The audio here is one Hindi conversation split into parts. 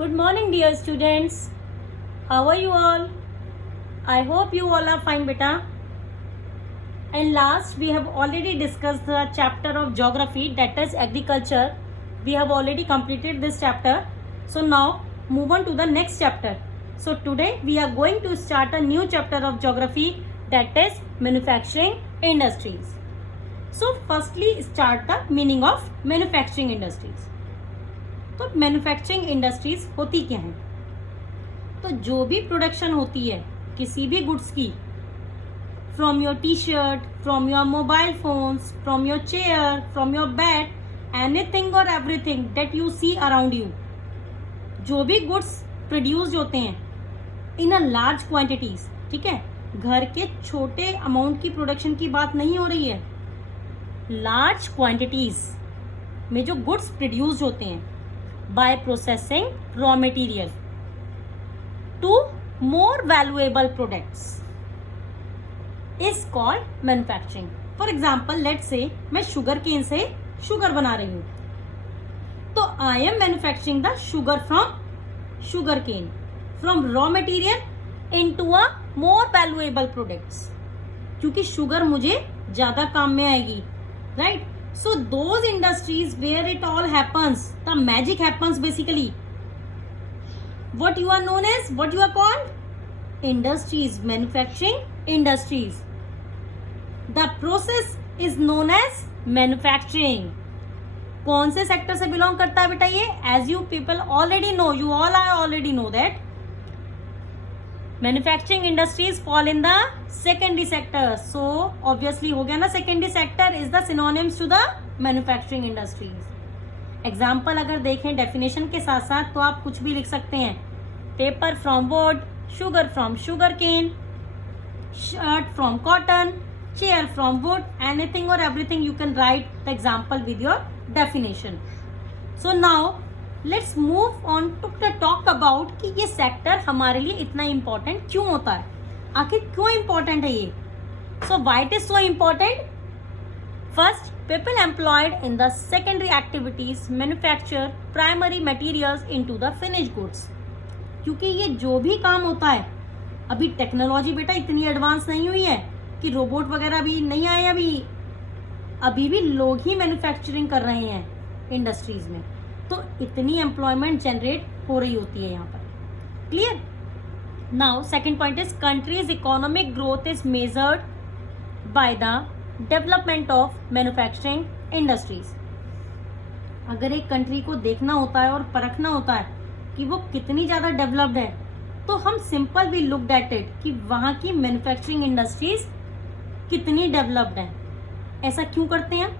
Good morning, dear students. How are you all? I hope you all are fine, beta. And last, we have already discussed the chapter of geography, that is agriculture. We have already completed this chapter. So now, move on to the next chapter. So today, we are going to start a new chapter of geography, that is manufacturing industries. So firstly, start the meaning of manufacturing industries. तो मैन्युफैक्चरिंग इंडस्ट्रीज होती क्या हैं? तो जो भी प्रोडक्शन होती है किसी भी गुड्स की, from your T shirt, from your mobile phones, from your chair, from your bed, anything और everything that you see around you, जो भी गुड्स प्रोड्यूस होते हैं इन अ लार्ज क्वांटिटीज, ठीक है, घर के छोटे अमाउंट की प्रोडक्शन की बात नहीं हो रही है, लार्ज क्वांटिटीज में जो गुड्स प्रोड्यूस होते हैं by processing raw material to more valuable products is called manufacturing. For example, let's say मैं sugar cane से sugar बना रही हूँ, तो I am manufacturing the sugar from sugar cane, from raw material into a more valuable products, क्योंकि sugar मुझे ज़्यादा काम में आएगी, right? So those industries where it all happens, the magic happens basically. What you are known as, what you are called? Industries, manufacturing industries. The process is known as manufacturing. कौन से सेक्टर से बिलोंग करता है बेटा ये? As you people already know, you all are already know that manufacturing industries fall in the secondary sector. So obviously हो गया ना, secondary sector is the synonyms to the manufacturing industries. Example अगर देखें डेफिनेशन के साथ साथ तो आप कुछ भी लिख सकते हैं. Paper from wood, sugar from sugar cane, shirt from cotton, chair from wood, anything और everything you can write the example with your definition. So now let's move on to talk about कि ये सेक्टर हमारे लिए इतना इम्पोर्टेंट क्यों होता है, आखिर क्यों इम्पोर्टेंट है ये. So why it is so important? First, people employed in the secondary activities manufacture primary materials into the finish goods. क्योंकि ये जो भी काम होता है, अभी टेक्नोलॉजी बेटा इतनी एडवांस नहीं हुई है कि रोबोट वगैरह भी नहीं आए, अभी भी लोग ही मैन्युफैक्चरिंग कर रहे हैं इंडस्ट्रीज में, तो इतनी एम्प्लॉयमेंट जनरेट हो रही होती है यहाँ पर. Clear? Now second point is countries economic growth is measured by the development of manufacturing industries. अगर एक कंट्री को देखना होता है और परखना होता है कि वो कितनी ज़्यादा डेवलप्ड है, तो हम simple we look at it कि वहाँ की मैन्युफैक्चरिंग इंडस्ट्रीज कितनी डेवलप्ड है. ऐसा क्यों करते हैं?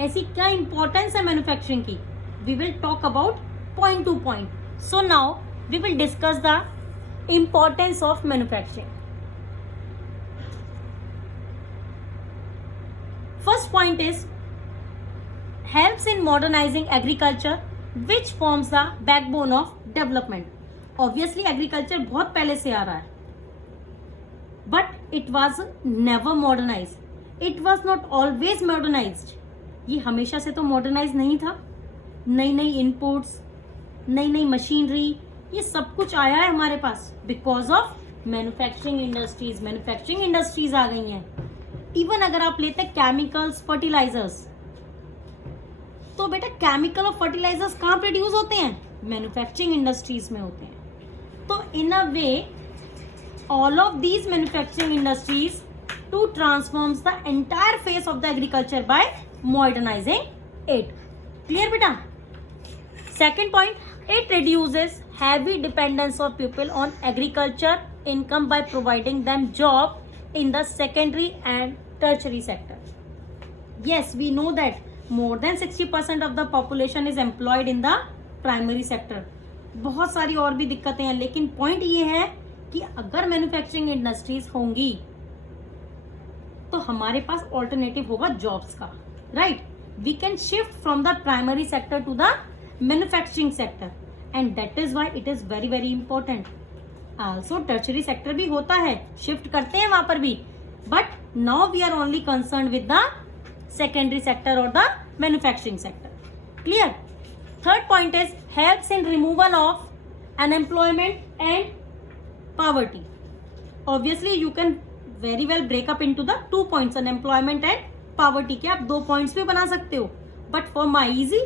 ऐसी क्या इंपॉर्टेंस है मैन्युफैक्चरिंग की? We will talk about point to point. So now we will discuss the importance of manufacturing. First point is helps in modernizing agriculture, which forms the backbone of development. Obviously agriculture बहुत पहले से आ रहा है, but it was never modernized. It was not always modernized. ये हमेशा से तो modernized नहीं था. नई नई इनपुट्स, नई नई मशीनरी, ये सब कुछ आया है हमारे पास because of manufacturing industries. Manufacturing industries आ गई हैं. इवन अगर आप लेते हैं केमिकल्स, फर्टिलाइजर्स, तो बेटा केमिकल और फर्टिलाइजर्स कहाँ प्रोड्यूस होते हैं? मैन्युफैक्चरिंग इंडस्ट्रीज में होते हैं. तो in a way all of these manufacturing industries to transforms the entire face of the agriculture by modernising it. Clear बेटा? Second point, it reduces heavy dependence of people on agriculture income by providing them job in the secondary and tertiary sector. Yes, we know that more than 60% of the population is employed in the primary sector. बहुत सारी और भी दिक्कतें हैं, लेकिन पॉइंट ये है कि अगर मैन्युफैक्चरिंग इंडस्ट्रीज होंगी तो हमारे पास ऑल्टरनेटिव होगा जॉब्स का, right? We can shift from the primary sector to the manufacturing sector, and that is why it is very very important. Also tertiary sector भी होता है, shift करते हैं वहां पर भी, but now we are only concerned with the secondary sector or the manufacturing sector. Clear? Third point is helps in removal of unemployment and poverty. Obviously you can very well break up into the 2 points, unemployment and poverty के आप 2 points भी बना सकते हो, but for my easy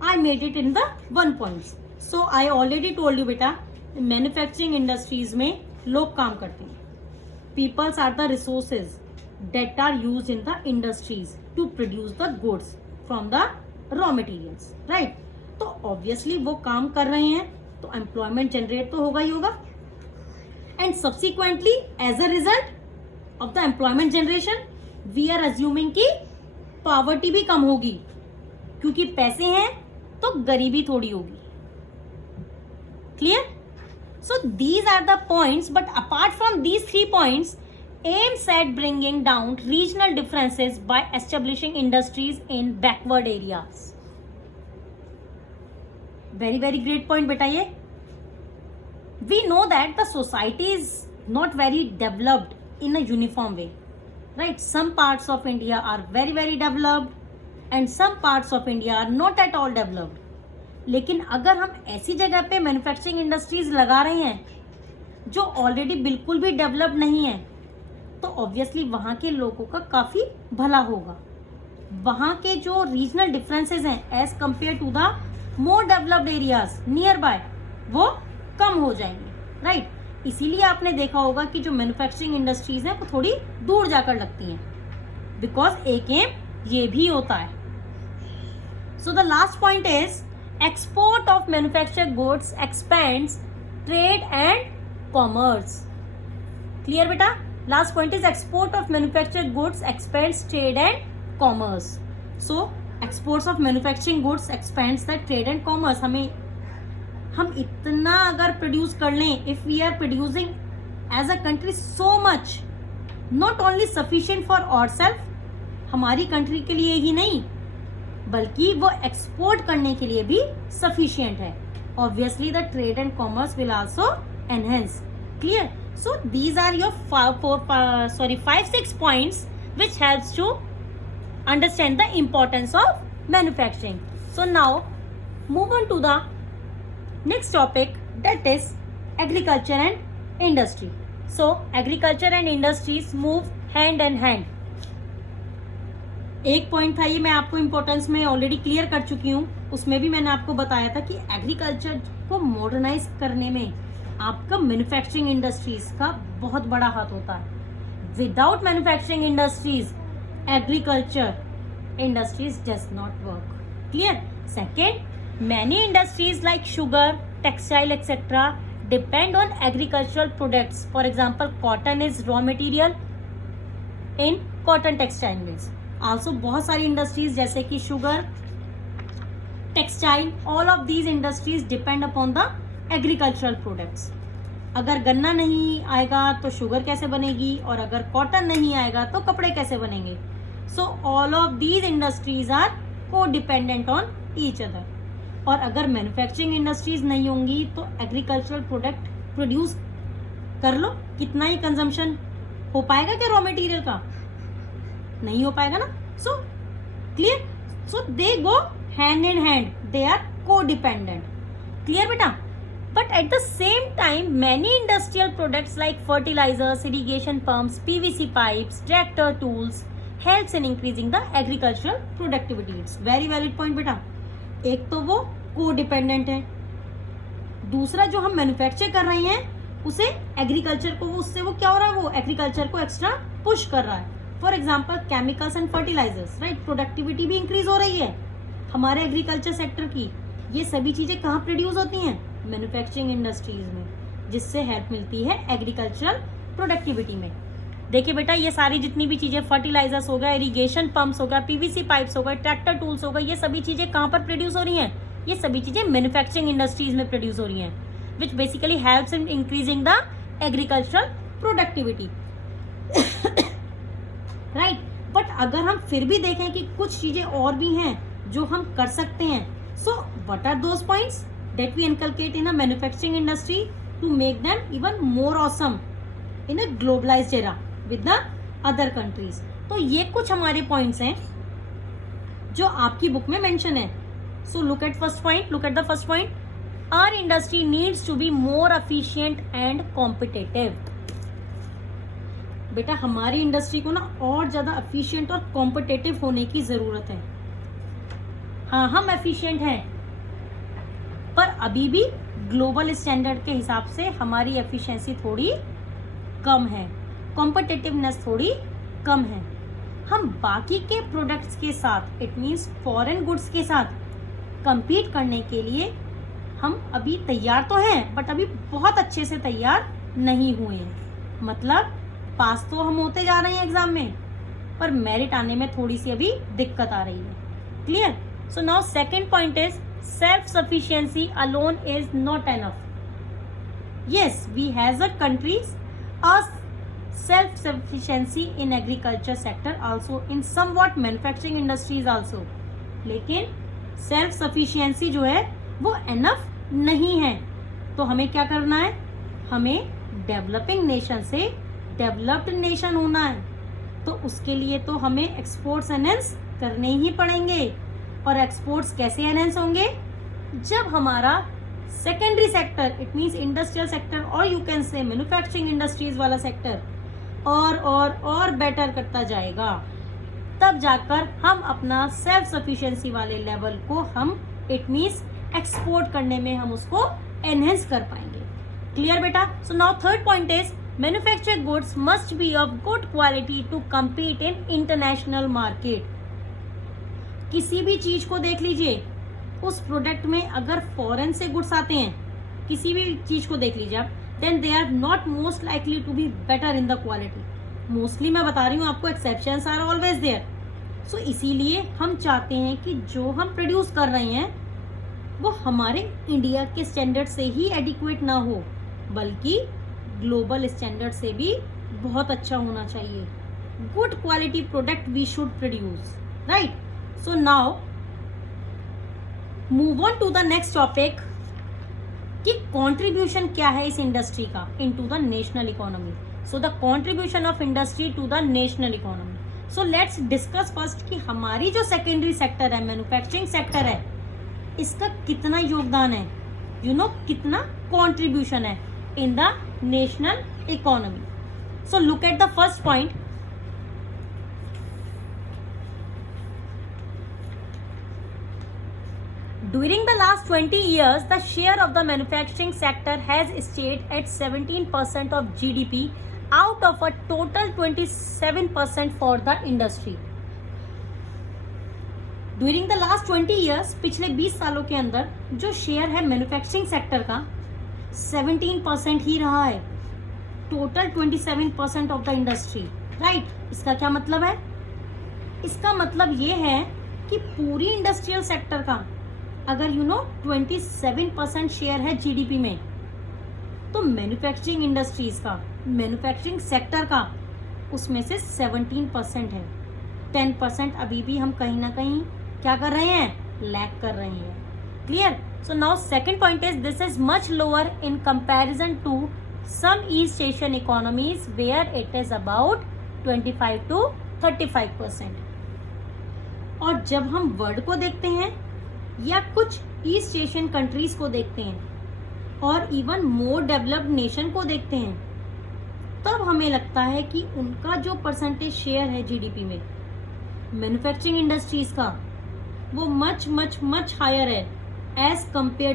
I made it in the 1 points. So I already told you बेटा, मैन्युफैक्चरिंग इंडस्ट्रीज में लोग काम करते हैं. Peoples are the resources that are used in the industries to produce the goods from the raw materials, right? तो obviously वो काम कर रहे हैं तो employment generate तो होगा ही होगा, and subsequently as a result of the employment generation we are assuming कि poverty भी कम होगी, क्योंकि पैसे हैं तो गरीबी थोड़ी होगी. Clear? So these are the points, but apart from these 3 points, aims at bringing down regional differences by establishing industries in backward areas. Very very great point beta ye. We know that the society is not very developed in a uniform way, right? Some parts of India are very very developed and some parts of India are not at all developed. लेकिन अगर हम ऐसी जगह पे मैन्युफैक्चरिंग इंडस्ट्रीज लगा रहे हैं जो ऑलरेडी बिल्कुल भी डेवलप नहीं है, तो ऑब्वियसली वहाँ के लोगों का काफ़ी भला होगा. वहाँ के जो रीजनल डिफरेंसेस हैं as compare to the more developed areas nearby, वो कम हो जाएंगे, राइट? इसीलिए आपने देखा होगा कि जो मैन्युफैक्चरिंग इंडस्ट्रीज हैं वो थोड़ी दूर जाकर लगती हैं, बिकॉज एक एम ये भी होता है. So the last point is export of manufactured goods expands trade and commerce. Clear beta? Last point is export of manufactured goods expands trade and commerce. So exports of manufacturing goods expands the trade and commerce. हम इतना अगर प्रोड्यूस कर लें, if we are producing as a country so much, not only sufficient for ourselves, हमारी कंट्री के लिए ही नहीं बल्कि वो एक्सपोर्ट करने के लिए भी सफिशिएंट है. Obviously the trade and commerce will also enhance. Clear? So these are your 5-6 points which helps to understand the importance of manufacturing. So now move on to the next topic, that is agriculture and industry. So agriculture and industries move hand in hand. एक पॉइंट था ये मैं आपको इम्पोर्टेंस में ऑलरेडी क्लियर कर चुकी हूँ, उसमें भी मैंने आपको बताया था कि एग्रीकल्चर को मॉडर्नाइज करने में आपका मैन्युफैक्चरिंग इंडस्ट्रीज का बहुत बड़ा हाथ होता है. Without manufacturing industries agriculture industries does not work. Clear? Second, many industries like sugar, textile etcetera depend on agricultural products. For example cotton is raw material in cotton textile mills. Also बहुत सारी इंडस्ट्रीज जैसे कि sugar, textile, all of these industries depend upon the agricultural products. अगर गन्ना नहीं आएगा तो शुगर कैसे बनेगी, और अगर कॉटन नहीं आएगा तो कपड़े कैसे बनेंगे. So all of these industries are codependent on each other. और अगर मैन्युफैक्चरिंग इंडस्ट्रीज नहीं होंगी तो एग्रीकल्चरल प्रोडक्ट प्रोड्यूस कर लो, कितना ही कंजम्पशन हो पाएगा क्या रॉ मटेरियल का? नहीं हो पाएगा ना. So clear? So they go hand in hand, they are codependent. Clear बेटा? But at the same time many industrial products like fertilisers, irrigation pumps, PVC pipes, tractor tools helps in increasing the agricultural productivity. It's very valid point बेटा. एक तो वो को डिपेंडेंट है, दूसरा जो हम मैन्युफैक्चर कर रहे हैं उसे एग्रीकल्चर को, उससे वो क्या हो रहा है, वो एग्रीकल्चर को एक्स्ट्रा पुश कर रहा है. For example chemicals and fertilisers, right? Productivity भी इंक्रीज हो रही है हमारे एग्रीकल्चर सेक्टर की. ये सभी चीजें कहाँ प्रोड्यूस होती हैं? मैन्युफैक्चरिंग इंडस्ट्रीज में, जिससे हेल्प मिलती है एग्रीकल्चरल प्रोडक्टिविटी में. देखिए बेटा, ये सारी जितनी भी चीजें, फर्टिलाइजर्स हो गया, इरिगेशन पंप्स हो गया, पीवीसी पाइप्स हो गए, ट्रैक्टर टूल्स हो गए, ये सभी चीजें कहाँ पर प्रोड्यूस हो रही हैं? ये सभी चीजें मैन्युफैक्चरिंग इंडस्ट्रीज में प्रोड्यूस हो रही हैं, which basically helps in increasing the agricultural productivity. Right? But अगर हम फिर भी देखें कि कुछ चीजें और भी हैं जो हम कर सकते हैं, so what are those points that we inculcate in a manufacturing industry to make them even more awesome in a globalised era with the other countries. तो ये कुछ हमारे पॉइंट्स हैं जो आपकी बुक में मेंशन है. So look at first point. Look at the first point. Our industry needs to be more efficient and competitive. बेटा हमारी इंडस्ट्री को ना और ज्यादा एफिशिएंट और कॉम्पिटिटिव होने की जरूरत है। हाँ हम एफिशिएंट हैं, पर अभी भी ग्लोबल स्टैंडर्ड के हिसाब से हमारी एफिशिएंसी थोड़ी कम है, कॉम्पिटिटिवनेस थोड़ी कम है। हम बाकी के प्रोडक्ट्स के साथ, इट मीन्स फॉरेन गुड्स के साथ compete करने के लिए हम अभी तैयार तो हैं, बट अभी बहुत अच्छे से तैयार नहीं हुए हैं। मतलब पास तो हम होते जा रहे हैं एग्जाम में, पर मेरिट आने में थोड़ी सी अभी दिक्कत आ रही है। Clear? So now second point is self sufficiency alone is not enough. yes we has a countries a self sufficiency in agriculture sector also in somewhat manufacturing industries also, लेकिन सेल्फ सफिशिएंसी जो है वो एनफ नहीं है। तो हमें क्या करना है? हमें डेवलपिंग नेशन से डेवलप्ड नेशन होना है। तो उसके लिए तो हमें एक्सपोर्ट्स एनहेंस करने ही पड़ेंगे। और एक्सपोर्ट्स कैसे एनहेंस होंगे? जब हमारा secondary sector, it means industrial sector और you can say manufacturing industries वाला सेक्टर और बेटर करता जाएगा, तब जाकर हम अपना सेल्फ सफिशिएंसी वाले लेवल को हम इट मीन्स एक्सपोर्ट करने में हम उसको एनहेंस कर पाएंगे। क्लियर बेटा? So now third point is manufactured goods must be of good quality to compete in international market. किसी भी चीज को देख लीजिए, उस प्रोडक्ट में अगर फॉरेन से गुड्स आते हैं, किसी भी चीज को देख लीजिए आप, then they are not most likely to be better in the quality. Mostly मैं बता रही हूँ आपको, exceptions are always there. So इसीलिए हम चाहते हैं कि जो हम प्रोड्यूस कर रहे हैं वो हमारे इंडिया के स्टैंडर्ड से ही एडिक्वेट ना हो, बल्कि ग्लोबल स्टैंडर्ड से भी बहुत अच्छा होना चाहिए। Good quality product we should produce, right? So now move on to the next topic कि कंट्रीब्यूशन क्या है इस इंडस्ट्री का into the national economy. So the contribution of industry to the national economy. So let's discuss first कि हमारी जो सेकेंडरी सेक्टर है, मैन्युफैक्चरिंग सेक्टर है, इसका कितना योगदान है, कितना कंट्रीब्यूशन है in the national economy. So look at the first point. During the last 20 years, the share of the manufacturing sector has stayed at 17% of GDP out of a total 27% for the industry. During the last 20 years, पिछले 20 सालों के अंदर जो शेयर है मैन्युफैक्चरिंग सेक्टर का 17% ही रहा है, total 27% of the industry, right? इसका क्या मतलब है? इसका मतलब ये है कि पूरी इंडस्ट्रियल सेक्टर का अगर 27% शेयर है जीडीपी में, तो मैन्युफैक्चरिंग इंडस्ट्रीज का, मैन्युफैक्चरिंग सेक्टर का उसमें से 17% है। 10% अभी भी हम कहीं ना कहीं क्या कर रहे हैं? लैग कर रहे हैं। Clear? So now second point is this is much lower in comparison to some East Asian economies where it is about 25 to 35%। और जब हम वर्ल्ड को देखते हैं या कुछ ईस्ट एशियन कंट्रीज को देखते हैं और इवन मोर डेवलप्ड नेशन को देखते हैं, तब हमें लगता है कि उनका जो परसेंटेज शेयर है जीडीपी में मैन्युफैक्चरिंग इंडस्ट्रीज का, वो मच मच मच हायर है as compare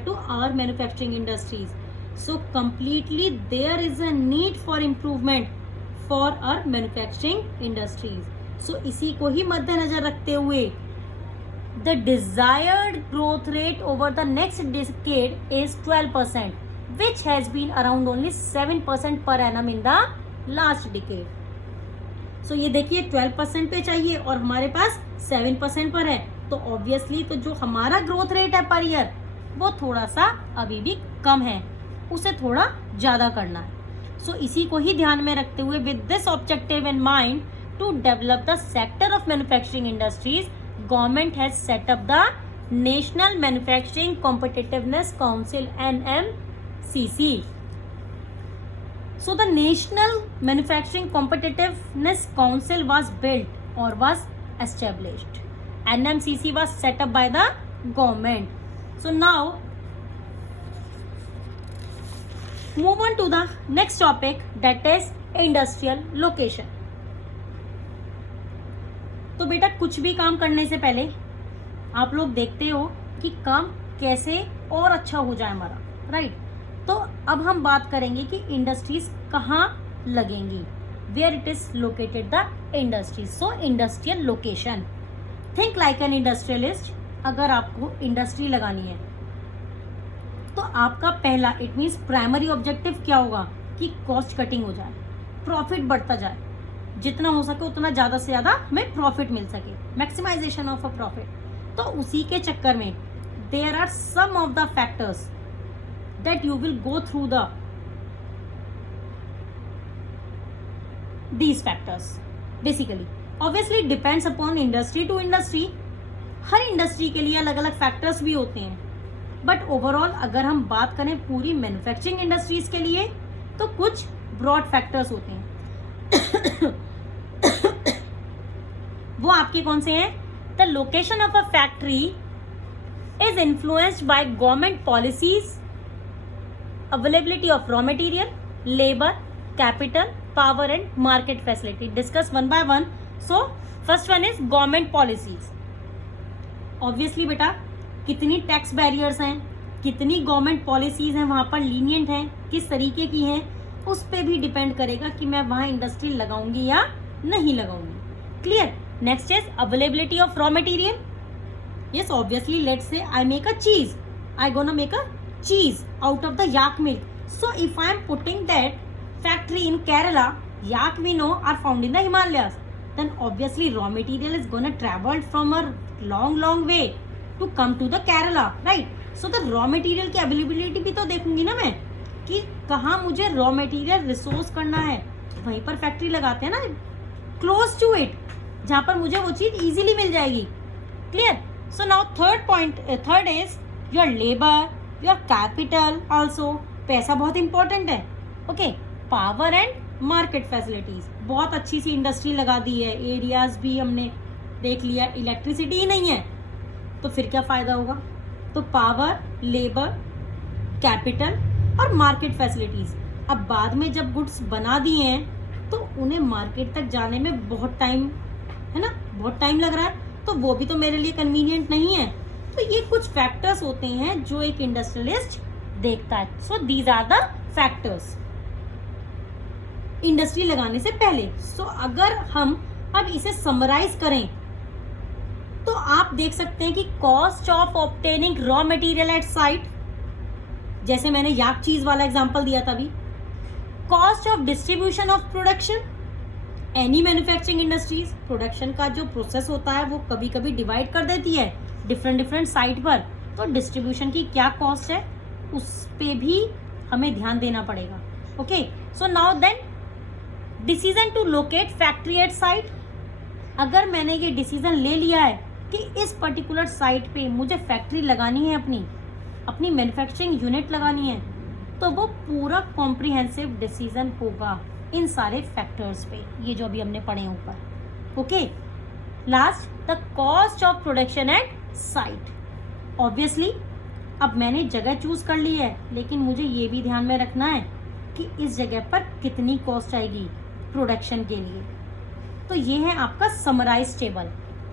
to our manufacturing industries. So completely there is a need for improvement for our manufacturing industries. So इसी को ही मद्देनजर रखते हुए the desired growth rate over the next decade is 12%, which has been around only 7% per annum in the last decade. So ये देखिए 12% पे चाहिए और हमारे पास 7% पर है, तो ऑब्वियसली तो जो हमारा ग्रोथ रेट है पर ईयर वो थोड़ा सा अभी भी कम है, उसे थोड़ा ज़्यादा करना है। सो इसी को ही ध्यान में रखते हुए with this objective in mind to develop the sector of manufacturing industries, government has set up the National Manufacturing Competitiveness Council NMCC. So the National Manufacturing Competitiveness Council was built or was established. NMCC was set up by the government. So now move on to the next topic, that is industrial location. तो बेटा कुछ भी काम करने से पहले आप लोग देखते हो कि काम कैसे और अच्छा हो जाए हमारा, राइट? तो अब हम बात करेंगे कि इंडस्ट्रीज कहाँ लगेंगी, where it is located the industry. So industrial location, think like an industrialist. अगर आपको इंडस्ट्री लगानी है तो आपका पहला, इट मीन्स प्राइमरी ऑब्जेक्टिव क्या होगा कि कॉस्ट कटिंग हो जाए, प्रॉफिट बढ़ता जाए, जितना हो सके उतना ज़्यादा से ज़्यादा हमें प्रॉफिट मिल सके, मैक्सिमाइजेशन ऑफ अ प्रॉफिट. तो उसी के चक्कर में there are some of the factors that you will go through the these factors. Basically obviously depends upon industry to industry. हर इंडस्ट्री के लिए अलग अलग फैक्टर्स भी होते हैं, बट ओवरऑल अगर हम बात करें पूरी मैन्युफैक्चरिंग इंडस्ट्रीज के लिए तो कुछ ब्रॉड फैक्टर्स होते हैं. वो आपके कौन से हैं? The location of a factory is influenced by government policies, availability of raw material, labour, capital, power and market facility. Discuss one by one. So first one is government policies. Obviously बेटा कितनी टैक्स बैरियर्स हैं, कितनी गवर्नमेंट पॉलिसीज हैं वहाँ पर, लीनियंट हैं, किस तरीके की हैं, उस पर भी डिपेंड करेगा कि मैं वहाँ इंडस्ट्री लगाऊंगी या नहीं लगाऊंगी. Clear? Next is availability of raw material. Yes, obviously let's say I make a चीज, आई गोना मेक अ चीज out of the yak milk. So if I am putting that factory in Kerala, yak we know are found in the Himalayas, then obviously raw material is going to travel from a long way to come to the Kerala, right? So the raw material की availability भी तो देखूंगी ना मैं कि कहाँ मुझे raw material resource करना है, वहीं पर फैक्ट्री लगाते हैं ना, close to it, जहाँ पर मुझे वो चीज easily मिल जाएगी. Clear? So now third is your labor, your capital also. पैसा बहुत important है. Okay, power and market facilities. बहुत अच्छी सी इंडस्ट्री लगा दी है, एरियाज भी हमने देख लिया, इलेक्ट्रिसिटी ही नहीं है तो फिर क्या फायदा होगा? तो पावर, लेबर, कैपिटल और मार्केट फैसिलिटीज. अब बाद में जब गुड्स बना दिए हैं तो उन्हें मार्केट तक जाने में बहुत टाइम है ना, बहुत टाइम लग रहा है, तो वो भी तो मेरे लिए कन्वीनियंट नहीं है. तो ये कुछ फैक्टर्स होते हैं जो एक इंडस्ट्रियलिस्ट देखता है. So these are the factors industry लगाने से पहले. सो अगर हम अब इसे समराइज करें तो आप देख सकते हैं कि cost of obtaining raw material at site, जैसे मैंने याक चीज वाला एग्जांपल दिया था अभी. Cost of distribution of production, any manufacturing industries production का जो प्रोसेस होता है वो कभी कभी डिवाइड कर देती है डिफरेंट साइट पर, तो डिस्ट्रीब्यूशन की क्या कॉस्ट है उस पे भी हमें ध्यान देना पड़ेगा. Okay, so now then decision to locate factory at site. अगर मैंने ये डिसीजन ले लिया है कि इस पर्टिकुलर साइट पे मुझे फैक्ट्री लगानी है, अपनी मैन्युफैक्चरिंग यूनिट लगानी है, तो वो पूरा कॉम्प्रिहेंसिव डिसीजन होगा इन सारे फैक्टर्स पे, ये जो अभी हमने पढ़े ऊपर. Okay, last the cost of production at site. Obviously अब मैंने जगह चूज कर ली है, लेकिन मुझे ये भी ध्यान में रखना है कि इस जगह पर कितनी कॉस्ट आएगी प्रोडक्शन के लिए. तो ये है आपका summarise table.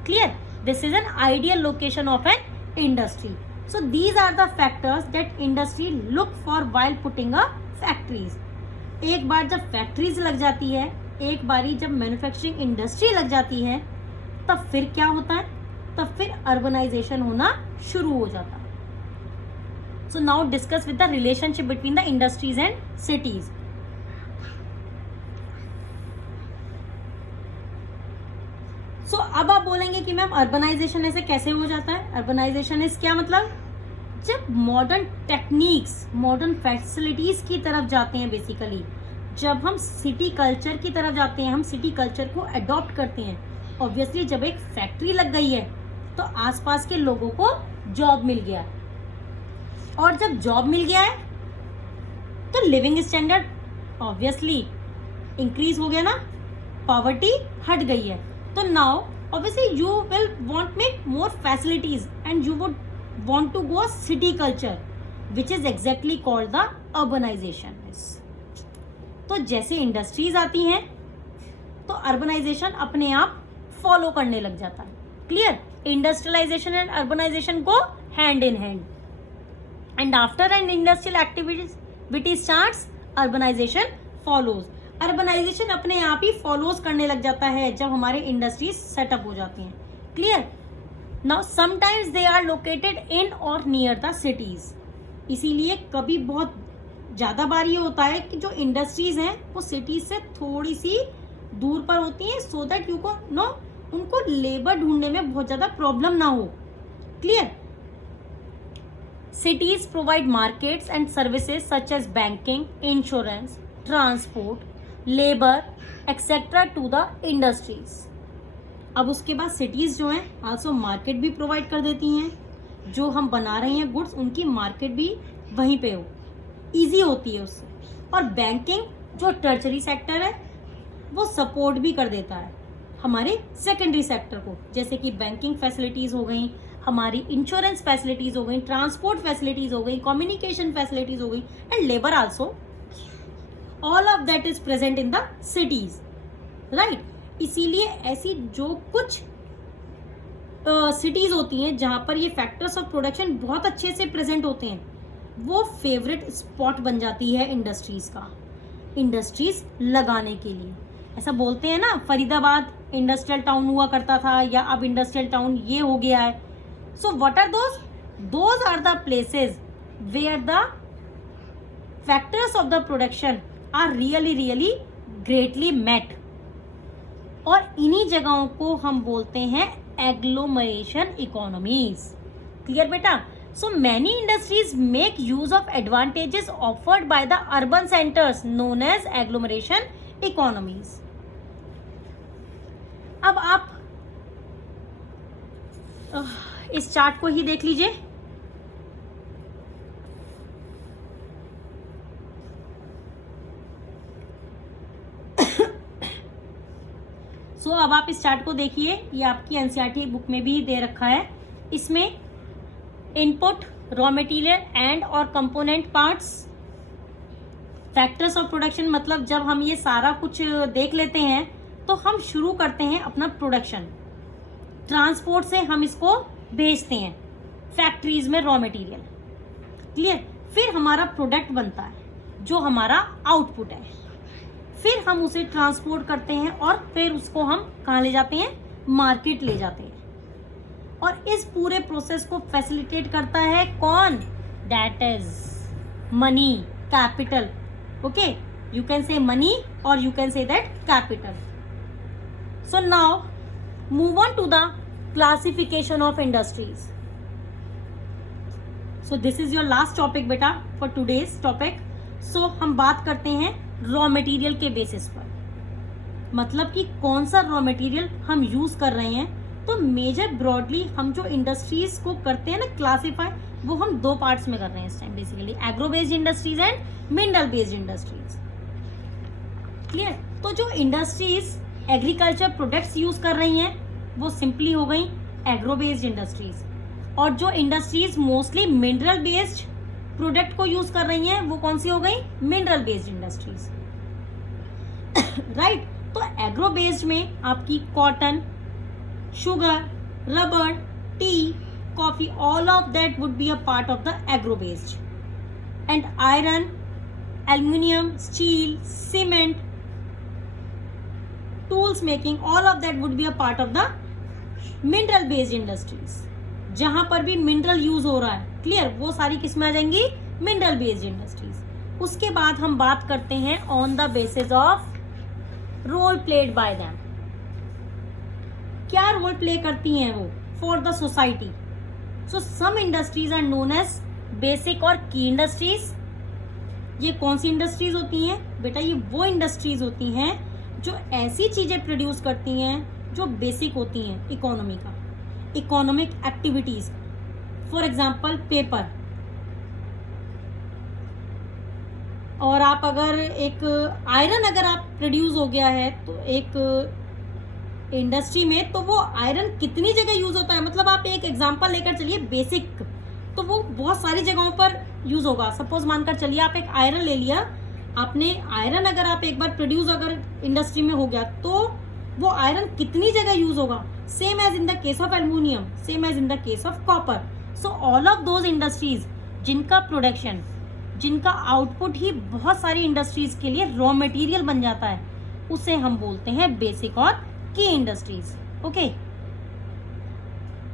Clear? This is an ideal location of an industry. So these are the factors that industry look for while putting a factories. एक बार जब फैक्ट्रीज लग जाती है, एक बारी जब मैन्युफैक्चरिंग इंडस्ट्री लग जाती है, तब फिर क्या होता है? तब फिर अर्बनाइजेशन होना शुरू हो जाता है. So now discuss with the relationship between the industries and cities. So अब आप बोलेंगे कि मैम अर्बनाइजेशन ऐसे कैसे हो जाता है? अर्बनाइजेशन इस क्या मतलब? जब मॉडर्न टेक्निक्स, मॉडर्न फैसिलिटीज की तरफ जाते हैं, बेसिकली जब हम सिटी कल्चर की तरफ जाते हैं, हम सिटी कल्चर को अडॉप्ट करते हैं. ऑब्वियसली जब एक फैक्ट्री लग गई है तो आसपास के लोगों को जॉब मिल गया, और जब जॉब मिल गया है तो लिविंग स्टैंडर्ड ऑब्वियसली इंक्रीज हो गया ना, पॉवर्टी हट गई है. तो now obviously you will want make more facilities and you would want to go city culture which is exactly called the urbanization. तो जैसे इंडस्ट्रीज आती हैं तो अर्बनाइजेशन अपने आप फॉलो करने लग जाता है. Clear? Industrialisation and urbanisation go hand in hand. And after an industrial activity starts, urbanisation follows. Urbanisation अपने आप ही फॉलोज करने लग जाता है जब हमारे इंडस्ट्रीज सेटअप हो जाती हैं. Clear? Now sometimes they are located in or near the cities. इसीलिए कभी बहुत ज़्यादा बार ये होता है कि जो इंडस्ट्रीज हैं वो सिटीज से थोड़ी सी दूर पर होती हैं, सो दैट यू को नो उनको लेबर ढूंढने में बहुत ज़्यादा प्रॉब्लम ना हो. Clear? Cities provide markets and services such as banking, insurance, transport, labor, etc. to the industries. अब उसके बाद सिटीज़ जो हैं आल्सो मार्केट भी प्रोवाइड कर देती हैं. जो हम बना रहे हैं गुड्स, उनकी मार्केट भी वहीं पे हो, ईजी होती है उससे. और बैंकिंग जो टर्चरी सेक्टर है वो सपोर्ट भी कर देता है हमारे सेकेंडरी सेक्टर को, जैसे कि बैंकिंग फैसिलिटीज़ हो गई, हमारी इंश्योरेंस फैसिलिटीज हो गई, ट्रांसपोर्ट फैसिलिटीज हो गई, कम्युनिकेशन फैसिलिटीज हो गई, and labour also. All of that is present in the cities. Right? इसीलिए ऐसी जो कुछ सिटीज होती हैं जहां पर ये फैक्टर्स ऑफ प्रोडक्शन बहुत अच्छे से प्रेजेंट होते हैं, वो फेवरेट स्पॉट बन जाती है इंडस्ट्रीज का, इंडस्ट्रीज लगाने के लिए. ऐसा बोलते हैं ना, फरीदाबाद इंडस्ट्रियल टाउन हुआ करता था, या अब इंडस्ट्रियल टाउन ये हो गया है. So what are those? Those are the places where the factors of the production are really greatly met. और इन्हीं जगहों को हम बोलते हैं agglomeration economies. Clear बेटा? So many industries make use of advantages offered by the urban centers known as agglomeration economies. अब आप इस चार्ट को ही देख लीजिए. सो अब आप इस चार्ट को देखिए, ये आपकी एनसीईआरटी बुक में भी दे रखा है. इसमें इनपुट, रॉ मटेरियल एंड और component parts, factors of production, मतलब जब हम ये सारा कुछ देख लेते हैं तो हम शुरू करते हैं अपना प्रोडक्शन. ट्रांसपोर्ट से हम इसको भेजते हैं फैक्ट्रीज में रॉ मटेरियल. क्लियर? फिर हमारा प्रोडक्ट बनता है जो हमारा आउटपुट है. फिर हम उसे ट्रांसपोर्ट करते हैं और फिर उसको हम कहाँ ले जाते हैं? मार्केट ले जाते हैं. और इस पूरे प्रोसेस को फैसिलिटेट करता है कौन? That is money, capital. Okay, you can say money और you can say that capital. So now move on to the classification of industries. So this is your last topic beta for today's topic. So हम बात करते हैं रॉ मटेरियल के बेसिस पर, मतलब कि कौन सा रॉ मटेरियल हम यूज कर रहे हैं. तो मेजर ब्रॉडली हम जो इंडस्ट्रीज को करते हैं ना क्लासीफाई, वो हम दो पार्ट्स में कर रहे हैं इस time, basically agro based industries and mineral based industries. Clear? तो जो इंडस्ट्रीज एग्रीकल्चर प्रोडक्ट्स यूज कर रही हैं वो सिंपली हो गई एग्रो बेस्ड इंडस्ट्रीज, और जो industries mostly mineral based product को यूज कर रही हैं वो कौन सी हो गई? Mineral based industries. राइट? तो एग्रो बेस्ड में आपकी cotton, sugar, rubber, T, coffee, all of that would be a part of the agro based. And iron, aluminium, steel, cement, tools making, all of that would be a part of the mineral based industries. जहां पर भी मिनरल यूज हो रहा है, क्लियर, वो सारी किसमें आ जाएंगी? Mineral based industries. उसके बाद हम बात करते हैं on the basis of role played by them. क्या रोल प्ले करती हैं वो for the society? So some industries are known as basic or key industries. ये कौन सी इंडस्ट्रीज होती हैं बेटा? ये वो इंडस्ट्रीज होती हैं जो ऐसी चीजें प्रोड्यूस करती हैं जो बेसिक होती हैं इकोनॉमी का, economic activities. For example paper. और आप अगर एक आयरन अगर आप प्रोड्यूस हो गया है तो एक इंडस्ट्री में, तो वो आयरन कितनी जगह यूज होता है, मतलब आप एक एग्जांपल लेकर चलिए बेसिक तो वो बहुत सारी जगहों पर यूज होगा। सपोज मानकर चलिए आप एक आयरन ले लिया आपने, आयरन अगर आप एक बार प्रोड्यूस अगर इंडस्ट्री में हो गया तो वो आयरन कितनी जगह यूज होगा। Same as in the case of aluminium, same as in the case of copper. So all of those industries जिनका प्रोडक्शन, जिनका आउटपुट ही बहुत सारी इंडस्ट्रीज के लिए रॉ मटेरियल बन जाता है, उसे हम बोलते हैं basic or key industries. Okay,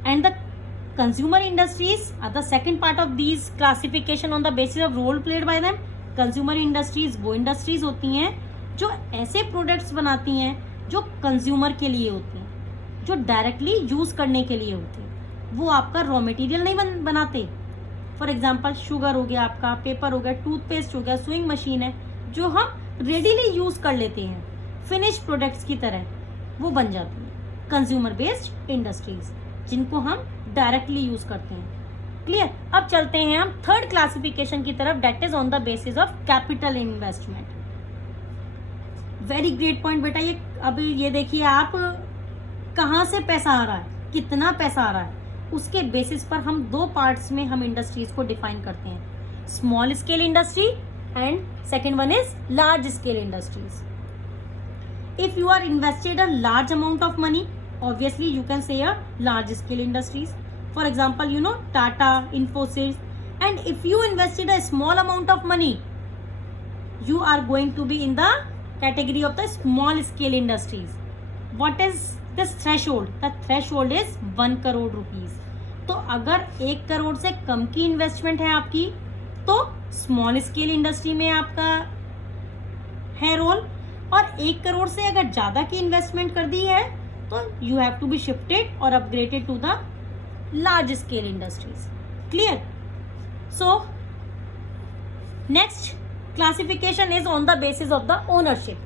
and the consumer industries are the second part of these classification on the basis of role played by them. Consumer industries वो इंडस्ट्रीज होती हैं जो ऐसे प्रोडक्ट्स बनाती हैं जो कंज्यूमर के लिए होती हैं, जो डायरेक्टली यूज करने के लिए होती हैं। वो आपका रॉ मटेरियल नहीं बनाते। फॉर एग्जाम्पल शुगर हो गया, आपका पेपर हो गया, टूथपेस्ट हो गया, स्विंग मशीन है, जो हम रेडीली यूज कर लेते हैं फिनिश प्रोडक्ट्स की तरह, वो बन जाती हैं कंज्यूमर बेस्ड इंडस्ट्रीज, जिनको हम डायरेक्टली यूज करते हैं। क्लियर। अब चलते हैं हम थर्ड क्लासिफिकेशन की तरफ, that is on the basis of capital investment. Very great point बेटा। ये अभी ये देखिए आप कहाँ से पैसा आ रहा है, कितना पैसा आ रहा है, उसके बेसिस पर हम दो पार्ट्स में हम इंडस्ट्रीज को डिफाइन करते हैं, small scale industry and second one is large scale industries. If you are invested a large amount of money, obviously you can say a large scale industries. For example, you know, Tata, Infosys. And if you invested a small amount of money, you are going to be in the category of the small scale industries. What is this threshold? The threshold is 1 crore rupees. तो अगर 1 करोड़ से कम की इन्वेस्टमेंट है आपकी तो स्मॉल स्केल इंडस्ट्री में आपका है रोल, और 1 करोड़ से अगर ज़्यादा की इन्वेस्टमेंट कर दी है तो you have to be shifted और upgraded to the large scale industries. Clear. So next classification is on the basis of the ownership.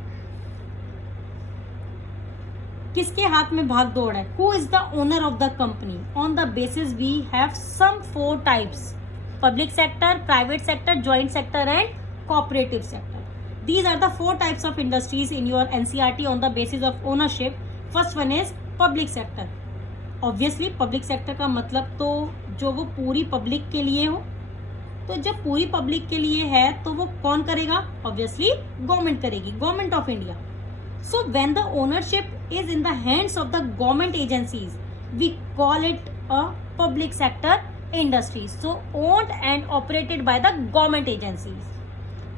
किसके हाथ में भाग दौड़ है, who is the owner of the company. On the basis we have some 4 types, public sector, private sector, joint sector and cooperative sector. These are the 4 types of industries in your NCERT on the basis of ownership. First one is public sector. Obviously public sector का मतलब तो जो वो पूरी पब्लिक के लिए हो, तो जब पूरी पब्लिक के लिए है तो वो कौन करेगा, obviously गवर्नमेंट करेगी, government of India. So when the ownership is in the hands of the government agencies, we call it a public sector industries. So owned and operated by the government agencies.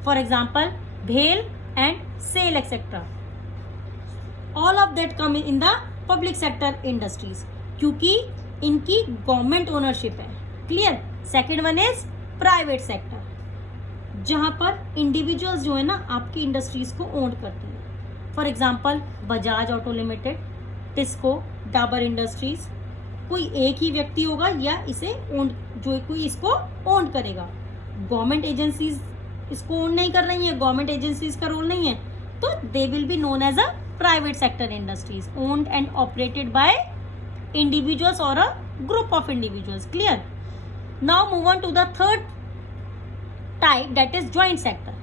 For example, BHEL and SAIL etc. All of that come in the public sector industries क्योंकि इनकी गवर्नमेंट ओनरशिप है। Clear. Second one is private sector, जहां पर इंडिविजुअल्स जो है ना आपकी इंडस्ट्रीज को ओन करते हैं। For example Bajaj auto limited, TISCO, Dabur industries, कोई एक ही व्यक्ति होगा या इसे ओन, जो कोई इसको ओन करेगा। गवर्नमेंट एजेंसीज इसको ओन नहीं कर रही है, गवर्नमेंट एजेंसीज का रोल नहीं है, तो they will be known as a private sector industries owned and operated by individuals और a group of individuals. Clear. Now move on to the third type, that is joint sector.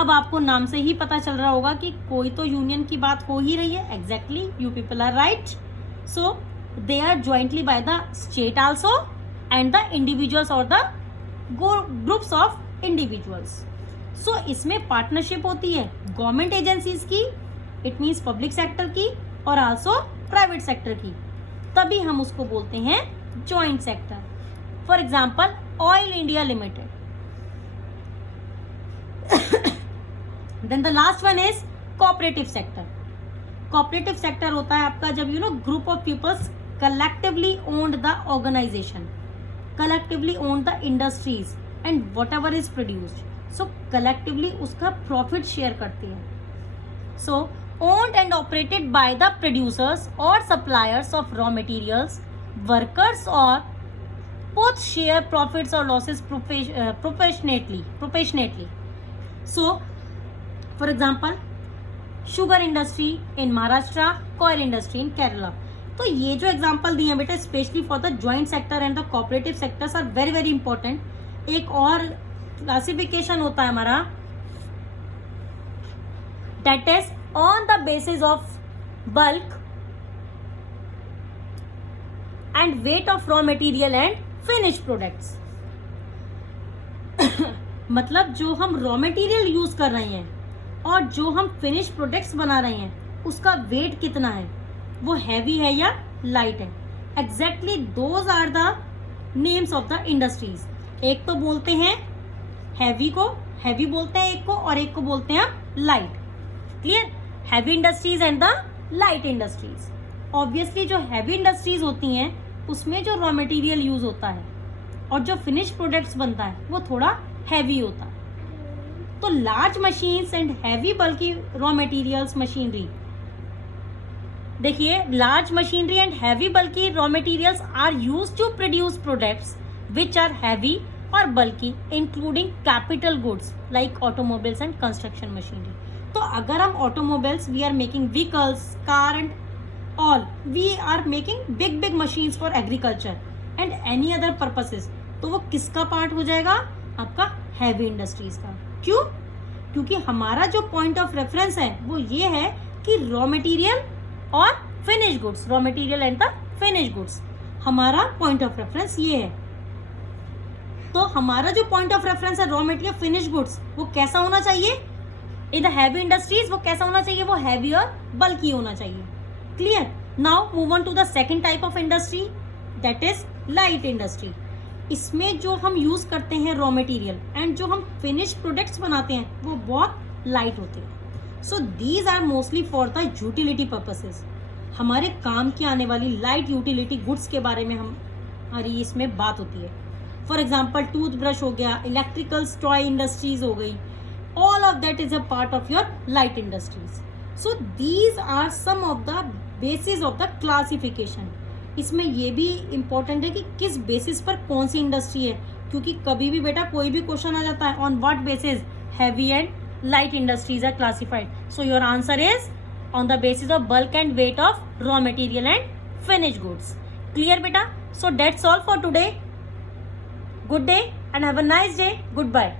अब आपको नाम से ही पता चल रहा होगा कि कोई तो यूनियन की बात हो ही रही है। Exactly, you people are right. So they are jointly by the state also and the individuals or the groups of individuals. सो इसमें पार्टनरशिप होती है गवर्नमेंट एजेंसीज की, इट मीन्स पब्लिक सेक्टर की, और आल्सो प्राइवेट सेक्टर की, तभी हम उसको बोलते हैं joint sector. For example Oil India Limited. Then the last one is cooperative sector. Cooperative sector होता है आपका जब group of peoples collectively owned the organisation, collectively owned the industries and whatever is produced, so collectively उसका प्रॉफिट शेयर करते हैं। सो owned and operated by the producers or suppliers of raw materials, workers, or both share profits or losses proportionately. So, for example, sugar industry in Maharashtra, coal industry in Kerala. तो ये जो एग्जाम्पल दिए हैं बेटा, specially for the joint sector and the cooperative sectors are very very important. एक और क्लासिफिकेशन होता है हमारा, that is on the basis of bulk and weight of raw material and finish products. मतलब जो हम रॉ मटेरियल यूज कर रहे हैं और जो हम फिनिश प्रोडक्ट्स बना रहे हैं उसका वेट कितना है, वो हैवी है या लाइट है। Exactly those are the names of the industries. एक तो बोलते हैं हैवी को, हैवी बोलते हैं एक को, और एक को बोलते हैं light. Clear? Heavy industries and the light industries. Obviously जो हैवी इंडस्ट्रीज होती हैं उसमें जो रॉ मटेरियल यूज होता है और जो फिनिश प्रोडक्ट्स बनता है वो थोड़ा हैवी होता है। तो large machines and heavy bulky raw materials machinery, देखिए large machinery and heavy bulky raw materials are used to produce products which are heavy और bulky including capital goods like automobiles and construction machinery. तो अगर हम automobiles, we are making vehicles, car and all, we are making big big machines for agriculture and any other purposes, तो वो किसका पार्ट हो जाएगा? आपका हैवी इंडस्ट्रीज का। क्यों? क्योंकि हमारा जो पॉइंट ऑफ रेफरेंस है वो ये है कि रॉ मटेरियल और finish goods, raw material and the finish goods, हमारा पॉइंट ऑफ रेफरेंस ये है। तो हमारा जो पॉइंट ऑफ रेफरेंस है रॉ मटेरियल फिनिश गुड्स, वो कैसा होना चाहिए इन द हैवी इंडस्ट्रीज? वो कैसा होना चाहिए? वो हैवी और बल्कि होना चाहिए। Clear? Now move on to the second type of industry, that is light industry. इसमें जो हम यूज करते हैं रॉ मटेरियल एंड जो हम फिनिश प्रोडक्ट्स बनाते हैं वो बहुत लाइट होते हैं। So these are mostly for the utility purposes. हमारे काम की आने वाली लाइट यूटिलिटी गुड्स के बारे में हमारी इसमें बात होती है। फॉर एग्जाम्पल टूथब्रश हो गया, इलेक्ट्रिकल टॉय इंडस्ट्रीज हो गई, all of that is a part of your light industries. So these are some of the basis of the classification. इसमें ये भी इम्पोर्टेंट है कि किस बेसिस पर कौन सी इंडस्ट्री है, क्योंकि कभी भी बेटा कोई भी क्वेश्चन आ जाता है on what basis heavy and light industries are classified. So your answer is on the basis of bulk and weight of raw material and finish goods. Clear बेटा? So that's all for today. Good day and have a nice day. Goodbye.